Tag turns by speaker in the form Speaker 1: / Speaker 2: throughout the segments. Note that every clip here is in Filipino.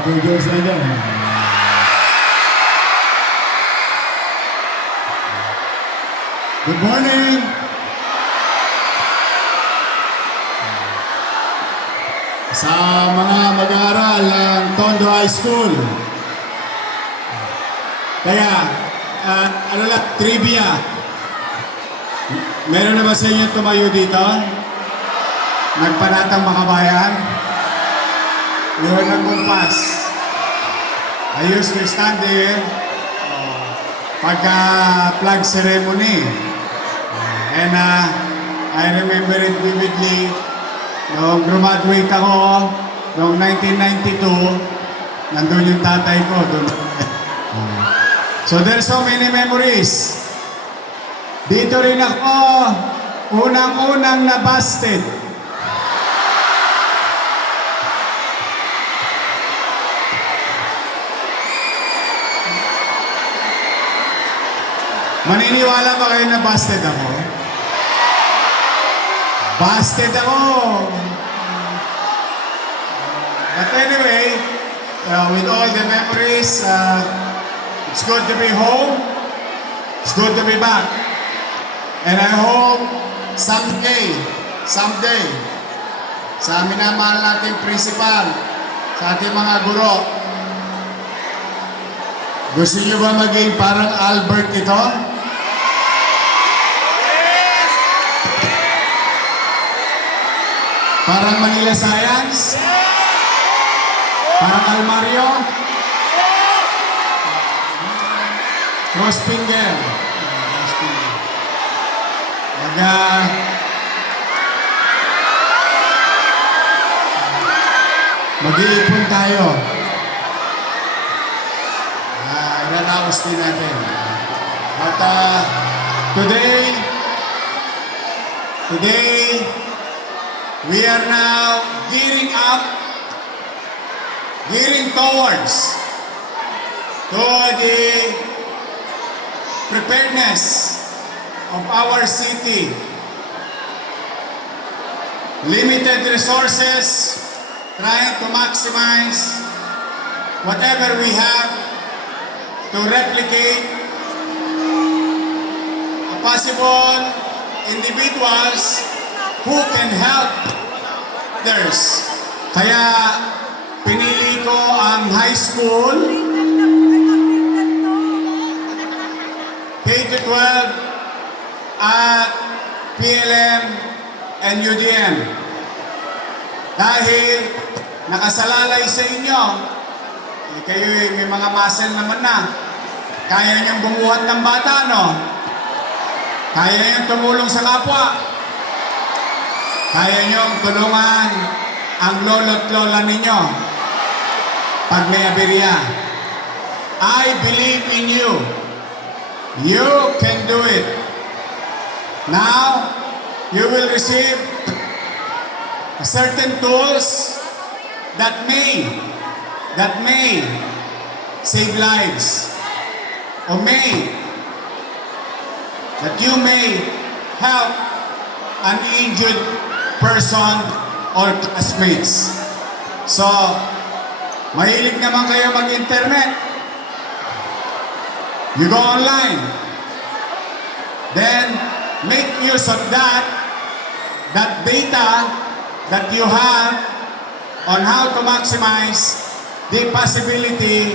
Speaker 1: girls lang dyan. Good morning! Sa mga mag-aaral ng Tondo High School. Kaya, ah, ano lang, trivia. Meron na ba sa inyo tumayo dito? Nagpanatang makabayan? Yun ang kumpas. I used to stand there uh, pagka flag ceremony. And uh, I remember it vividly Noong graduate ako, noong 1992, nandun yung tatay ko. Doon. so there's so many memories. Dito rin ako, unang-unang nabasted. Maniniwala ba kayo na busted ako? Busted ako! But anyway, uh, with all the memories, uh, it's good to be home. It's good to be back. And I hope someday, someday, sa minamahal nating principal, sa ating mga guro, gusto niyo ba maging parang Albert ito? Parang Manila Science? Parang Almario? Crossfinger. Crossfinger. Maga... Mag-iipon tayo. Ah, inanaos din natin. But uh, today, today, we are now gearing up gearing towards to the preparedness of our city. Limited resources, trying to maximize whatever we have to replicate possible individuals who can help others. Kaya pinili ko ang high school, K-12, at PLM and UDM. Dahil nakasalalay sa inyo, eh, kayo may mga muscle naman na. Kaya niyang bumuhat ng bata, no? Kaya niyang tumulong sa kapwa. Kaya niyong tulungan ang lolo't lola ninyo pag may aberya. I believe in you. You can do it. Now, you will receive certain tools that may, that may save lives. Or may, that you may help an injured person or classmates. So, mahilig naman kayo mag-internet. You go online. Then, make use of that, that data that you have on how to maximize the possibility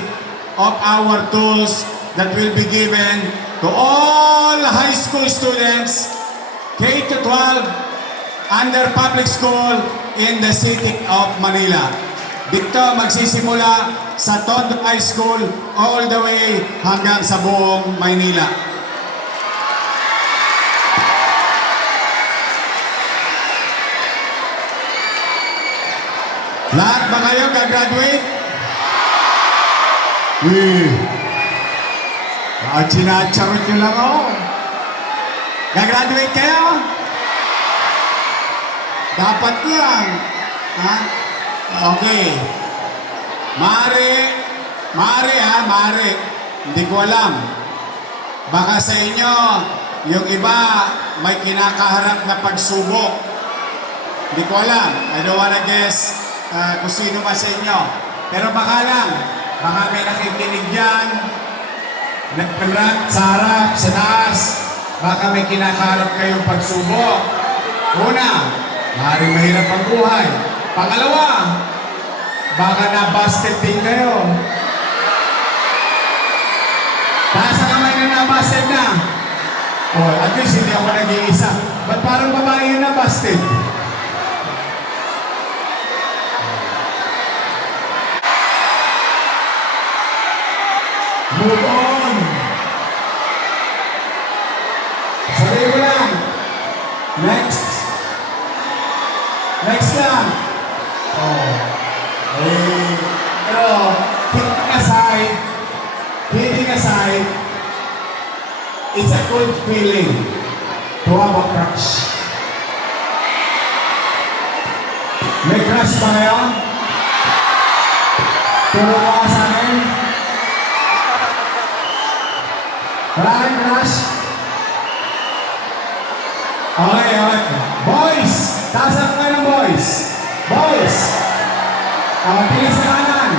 Speaker 1: of our tools that will be given to all high school students, K to 12, under public school in the city of Manila. Dito magsisimula sa Tondo High School all the way hanggang sa buong Maynila. Lahat ba kayo gagraduate? Eh, at sinacharot nyo lang ako. Gagraduate kayo? Dapat lang. Ha? Okay. Mare, mare ha, mare. Hindi ko alam. Baka sa inyo, yung iba may kinakaharap na pagsubok. Hindi ko alam. I don't wanna guess uh, kung sino man sa inyo. Pero baka lang, baka may nakikinig dyan, nagparat sa harap, sa taas, baka may kinakarap kayong pagsubok. Una, maaaring mahirap ang buhay. Pangalawa, baka na-busted din kayo. Taas ang kamay na na-busted na. Oh, at least hindi ako nag-iisa. Ba't parang babae yung na-busted? Move on. Sabi ko lang. Next. Next lang. Oh. Eh, pero, kidding aside, kidding aside, it's a good feeling to have a crush. May crush ba kayo? Turo ka sa akin? Wala kang crush? Okay, okay. Boys! Taas ang kayo ng boys! Boys! Tingin sa kanan.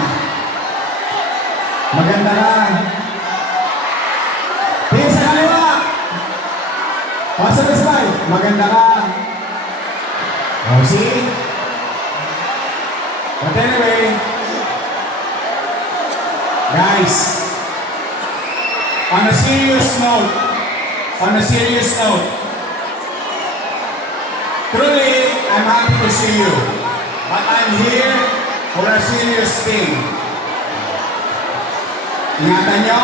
Speaker 1: Maganda ka. Tingin sa kaliwa. Pasok sa Maganda ka. Oh, see? But anyway, guys, on a serious note, on a serious note, truly, I'm happy to see you. But I'm here for a serious thing. Ingatan nyo,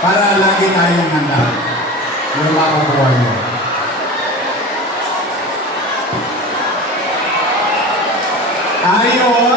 Speaker 1: para lagi tayong handa. Yung makukuha nyo. Ayon